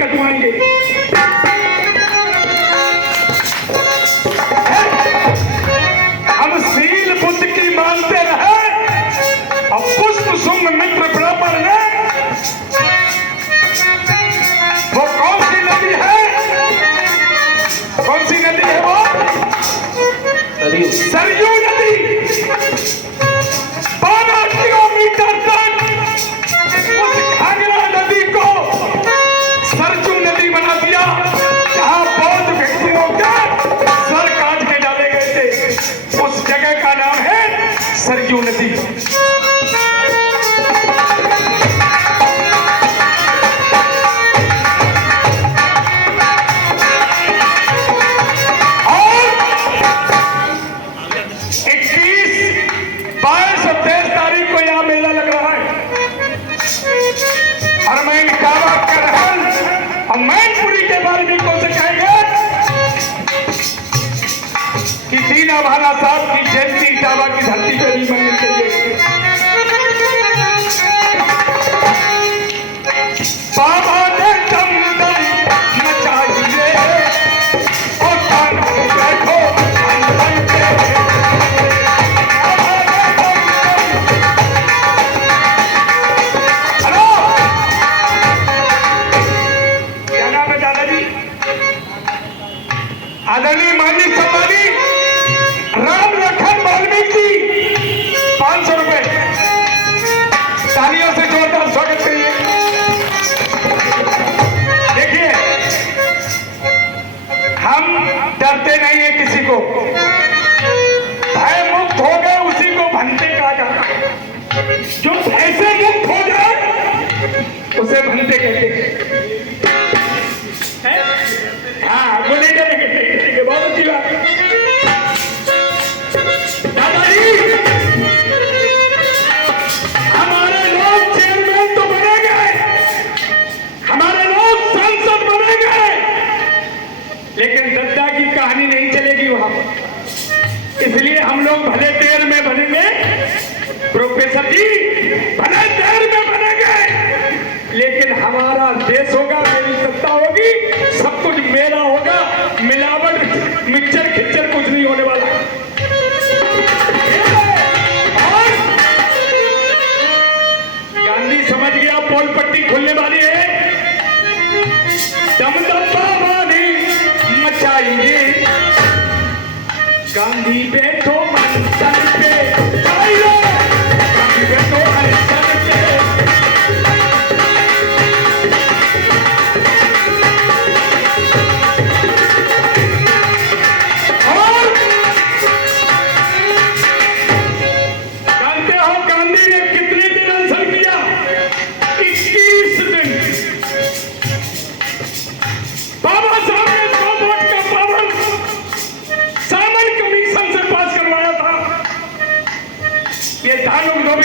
कटवाएंगे। हम शील बुद्ध की मानते रहे और पुष्प शुंग मित्र बराबर ने। वो कौन सी नदी है? कौन सी नदी है वो? सरयू नदी। 12 किलोमीटर तक उस घाघरा नदी को सरयू नदी बना दिया, जहां बौद्ध भिक्षुओं के सर काट के डाले गए थे। उस जगह का नाम है सरयू नदी। मैनपुरी के वाल्मीकियों से कहेंगे कि दीना भाला साहब की जयंती इटावा की धरती पर ही बननी चाहिए। बाबा ने दम दम मचाइए और कानून देखो आदरणीय माननीय सम्मानी राम लखन वाल्मीकि 500 रुपए तालियों से जोरदार स्वागत करिए। देखिए, हम डरते नहीं है किसी को, भय मुक्त हो गए उसी को भंते कहा जाता है। जो भय से मुक्त हो जाए उसे भंते कहते हैं। हाँ, बोले बहुत अच्छी बात। दादाजी, हमारे लोग चेयरमैन तो बने गए, हमारे लोग सांसद बने गए, लेकिन दद्दा की कहानी नहीं चलेगी वहां पर। इसलिए हम लोग भले देर में बनेंगे, प्रोफेसर जी भले देर में बनेंगे, लेकिन हमारा देश होगा, मेरी सत्ता होगी, सब कुछ मेरा होगा। मिलावट मिक्सचर खिच्चर कुछ नहीं होने वाला। और गांधी समझ गया पोल पट्टी खुलने वाली है। दमदम्बा वाली मचाएंगे, गांधी बैठो अनशन पे, गांधी बैठो अनशन पे।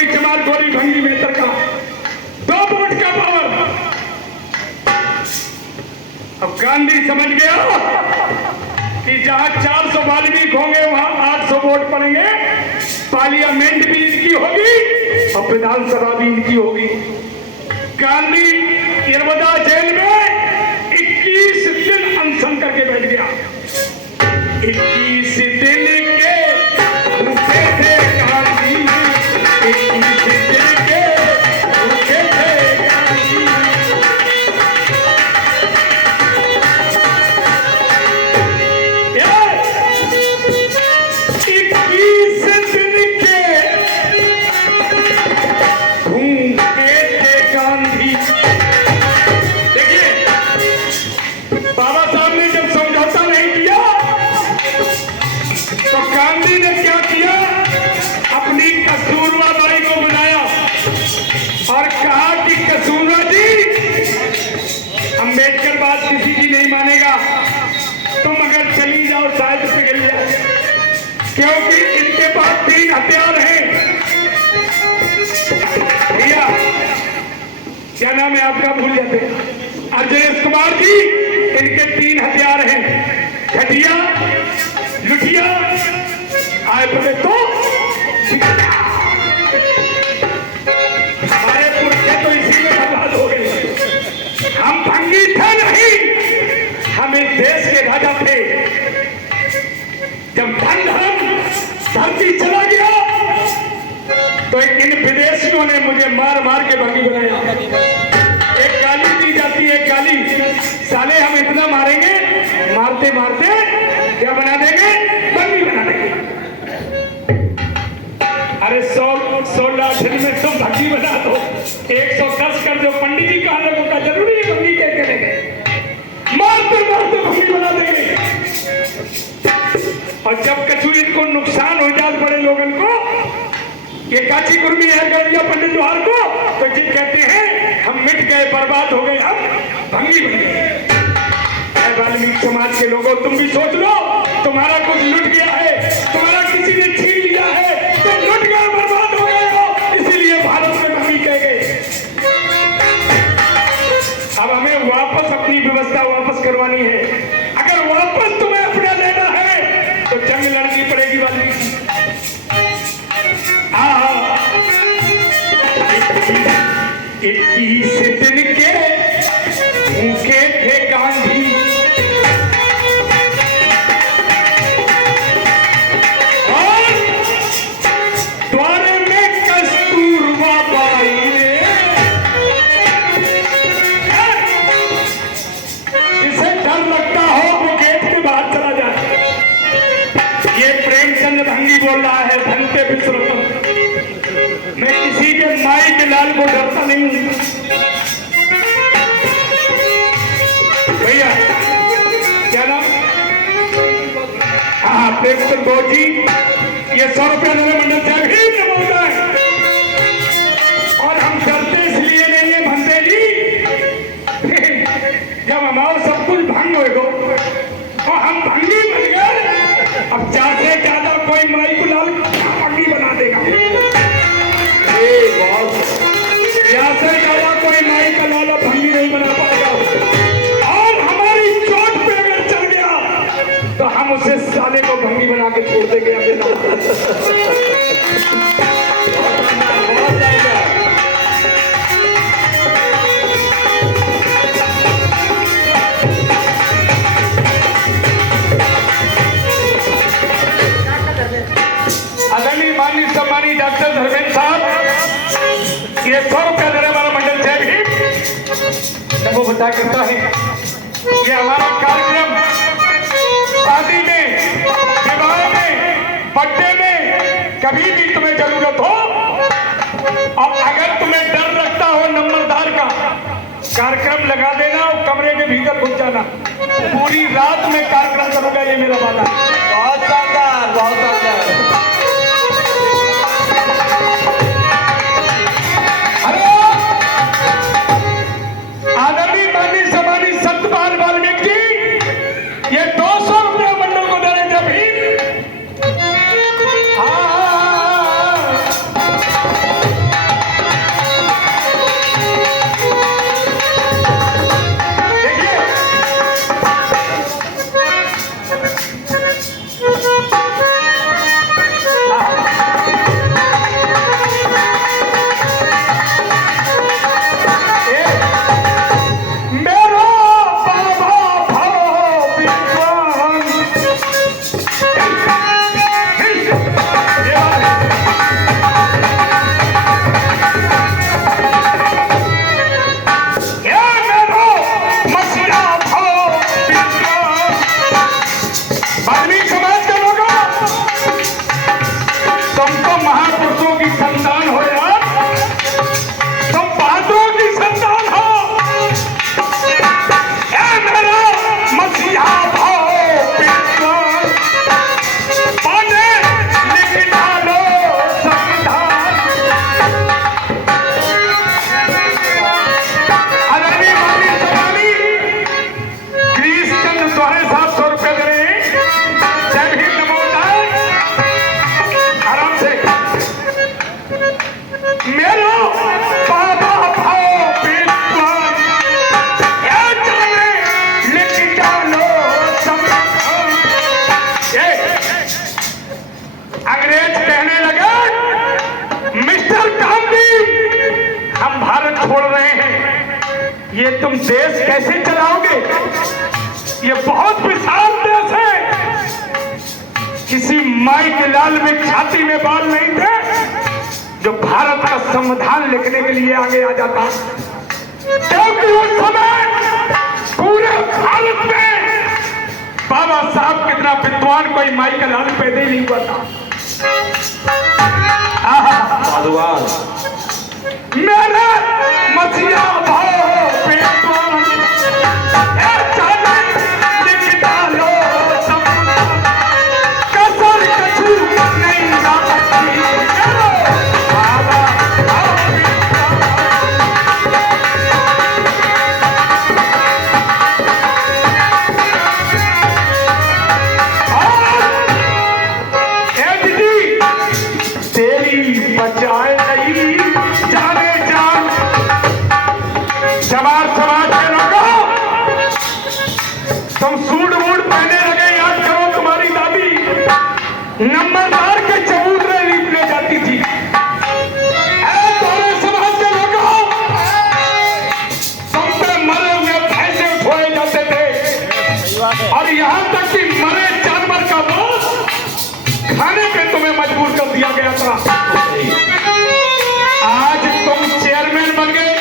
चमार गोली भंगी मेहतर का 2 वोट का पावर। अब गांधी समझ गया कि जहां 400 वाल्मीकि होंगे वहां 800 वोट पड़ेंगे। पार्लियामेंट भी इनकी होगी और विधानसभा भी इनकी होगी। गांधी नर्मदा जेल में 21 दिन अनशन करके बैठ गया। 21 दिन के भूखे थे गांधी, 21 दिन के भूखे थे गांधी। 21 दिन के भूखे थे गांधी। देखिए, बाबा साहब ने जब समझौता नहीं किया तो गांधी ने क्या किया, अपनी कस्तूरबा बाई को बुलाया और कहा कि कस्तूरबा जी, अम्बेडकर बात किसी की नहीं मानेगा, तुम अगर चली जाओ शायद पिघल जाए, क्योंकि इनके पास 3 हथियार हैं। भैया क्या नाम है आपका, भूल जाते, अजय कुमार जी, इनके 3 हथियार हैं, घटिया, लुटिया, आए पड़े तो हमारे पुरखे तो इसी में बर्बाद हो गए। हम भंगी थे नहीं। मारते मारते क्या बना देंगे, बंदी बना देंगे। अरे 100 लाठन में तुम भंगी बना दो, 110 कर दो, पंडित जी कहा लोगों का जरूरी है बंदी कह करेंगे, मारते मारते भंगी बना देंगे। और जब कछु इनको नुकसान हो जाए बड़े लोगों को, ये काची कुर्मी है गया पंडित द्वार को, तो जी कहते हैं हम मिट गए, बर्बाद हो गए, हम भंगी बन गए। वाल्मीकि समाज के लोगों तुम भी सोच लो, तुम्हारा कुछ लुट गया है, तुम्हारा किसी ने छीन लिया है, तुम लुट गए, बर्बाद हो गए हो, इसीलिए भारत में भंगी कह गए। अब हमें वापस अपनी व्यवस्था वापस करवानी है। अगर वापस तुम्हें अपना लेना है तो जंग लड़नी पड़ेगी वाल्मीकि। हाँ, 21 दिन के भूखे थे गांधी, और द्वारे में कस्तूरबा बाई ने, जिसे डर लगता हो वो गेट के बाहर चला जाए। ये प्रेमचंद भंगी बोल रहा है, धन पे विश्वरतन। मैं किसी के माई के लाल को डरता नहीं हूं भैया। क्या नाम? हाँ, प्रेमचंद गौर जी, ये 100 रुपया मेरे मंडल से अभी बोलता है। और हम डरते इसलिए नहीं है भंते जी, जब हमारा सब कुछ भंग होगा और हम भंगी बन गए, अब ज्यादा से ज्यादा कोई माई को लाल भंगी बना देगा। यहाँ से ज्यादा कोई माई का लाला भंगी नहीं बना पाएगा। और हमारी चोट पे अगर चल गया तो हम उसे साले को भंगी बना के छोड़ देंगे। आदरणीय माननीय सम्मानित डॉक्टर धर्मेंद्र साहब, ये 100 रुपया देने वाला मंडल से भी वो बता करता है। ये हमारा कार्यक्रम शादी में, विवाह में, बर्थडे में कभी भी तुम्हें जरूरत हो, और अगर तुम्हें डर लगता हो नंबरदार का, कार्यक्रम लगा देना और कमरे के भीतर घुस जाना। पूरी रात में कार्यक्रम करूंगा, ये मेरा वादा। बहुत शानदार, बहुत शानदार। आदरणीय माननीय सम्मानित सत्यपाल वाल्मीकि जी, ये 200 रुपया मंडल को दे रहे थे अभी। ये तुम देश कैसे चलाओगे? ये बहुत विशाल देश है। किसी माई के लाल में छाती में बाल नहीं थे जो भारत का संविधान लिखने के लिए आगे आ जाता, क्योंकि उस समय पूरे भारत में इतना विद्वान कोई माई का लाल पैदा ही नहीं हुआ था। मेरे मसीहा भाव विद्वान लिख डालो कसर कछु नहीं बचाए नहीं जाने जान सवार सवार के लोगों, तुम सूट वूट पहने लगे। याद करो तुम्हारी दादी नंबरदार के चबूतरे ले जाती थी। समाज के लोगों, तुम पे मरे हुए पैसे उठवाए जाते थे और यहाँ तक कि मरे जानवर का मांस खाने पे तुम्हें मजबूर कर दिया गया था। आज तुम चेयरमैन बन गए,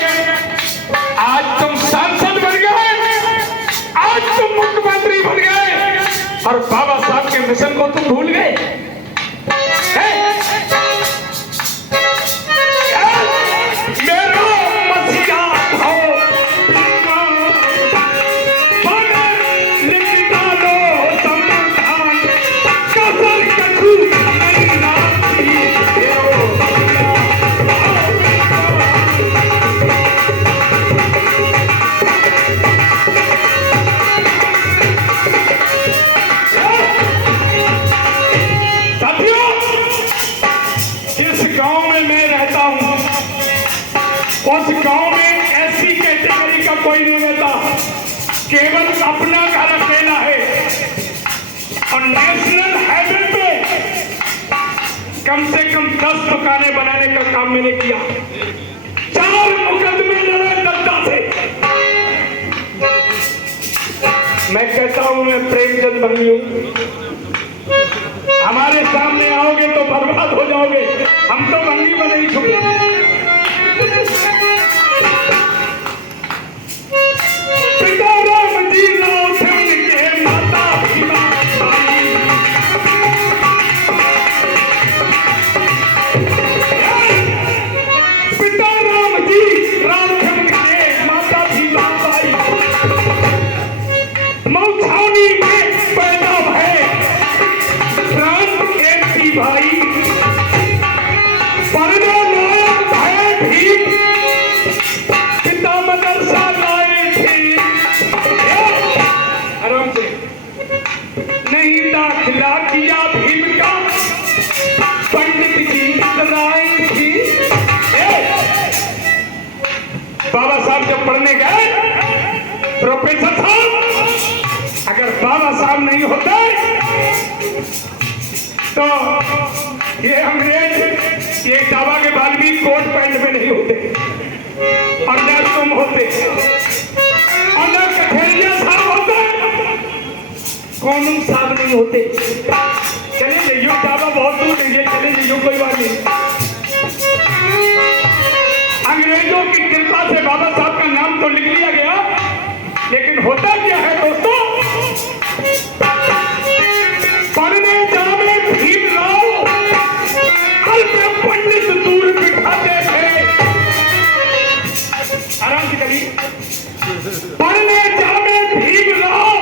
आज तुम सांसद बन गए, आज तुम मुख्यमंत्री बन गए और बाबा साहब के मिशन को तुम भूल गए। मेरा मसीहा भाव लिख डालो संविधान कसर कछु नहीं नाती। उस गांव में ऐसी कैटेगरी का कोई नहीं रहता, केवल अपना घर अकेला है। और नेशनल हाईवे पे कम से कम 10 दुकानें बनाने का काम मैंने किया। 4 मुकदमे लड़े दत्ता से। मैं कहता हूं मैं प्रेमचंद बंगी हूं, हमारे सामने आओगे तो बर्बाद हो जाओगे। हम तो बंगी बने ही छुपे। पिता राम जी राव थे उनके माता भीमा बाई। पिता राम जी राव थे उनके माता भीमा बाई। मौछावनी में पैदा भय प्राण एक थी भाई। पढ़ने लायक भय भीम पिता मदरसा लाए थे। आराम से नहीं दाखिला किया भीम का पंडित जी राय थी। बाबा साहब जब पढ़ने गए, प्रोफेसर साहब, अगर बाबा साहब नहीं होते तो ये अंग्रेज ये दावा के बाल भी कोट पैंट में नहीं होते और न तुम होते और न कठेरिया साहब होते, कानून साहब नहीं होते। चले जाइयो, दावा बहुत दूर नहीं है, चले जाइयो, कोई बात नहीं। अंग्रेजों की कृपा से बाबा साहब का नाम तो लिख लिया गया, लेकिन होता क्या है दोस्तों, पढ़ने जाने भीमराव अल्प पंडित दूर बिठाते थे। आराम से करिए। पढ़ने जाने भीमराव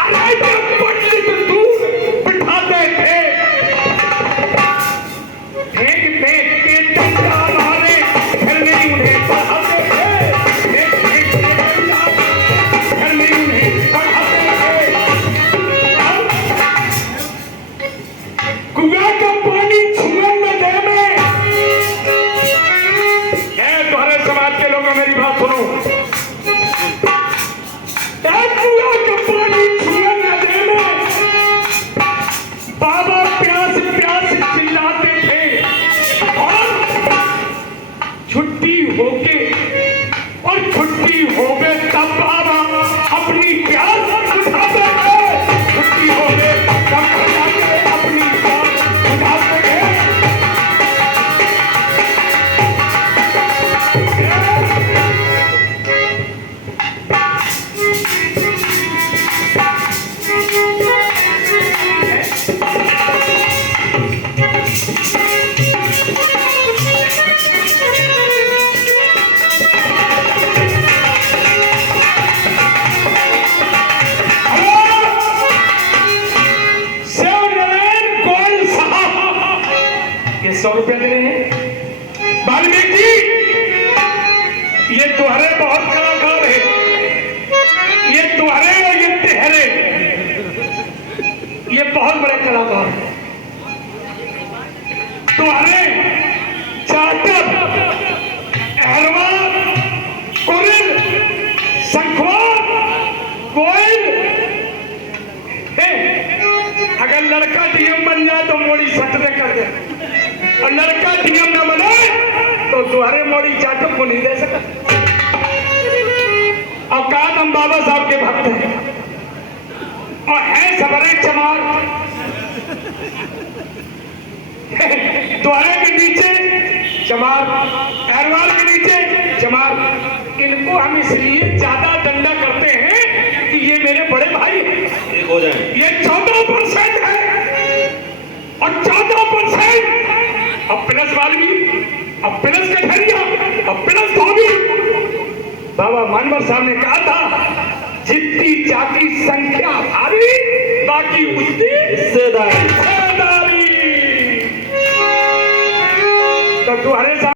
अल्प पंडित दूर बिठाते थे। फेंक फेंक के डंडा मारे फिर नहीं उन्हें पढ़ाते थे। फेंक फेंक के डंडा फिर नहीं उन्हें पढ़ाते थे। कुआं का पानी छुए में दे में। तुम्हारे समाज के लोगों मेरी बात सुनो, और है सबरे चमार। द्वारे के नीचे चमार, पैरवाल के नीचे चमार। इनको हम इसलिए ज्यादा दंडा करते हैं कि ये मेरे बड़े भाई हो जाए। ये 14% है और 14% अब प्लस वाल्मीकि, अब प्लस कठरिया, अब प्लस धोबी। बाबा मानवर साहब ने कहा था जितनी जाति संख्या भारी बाकी उतनी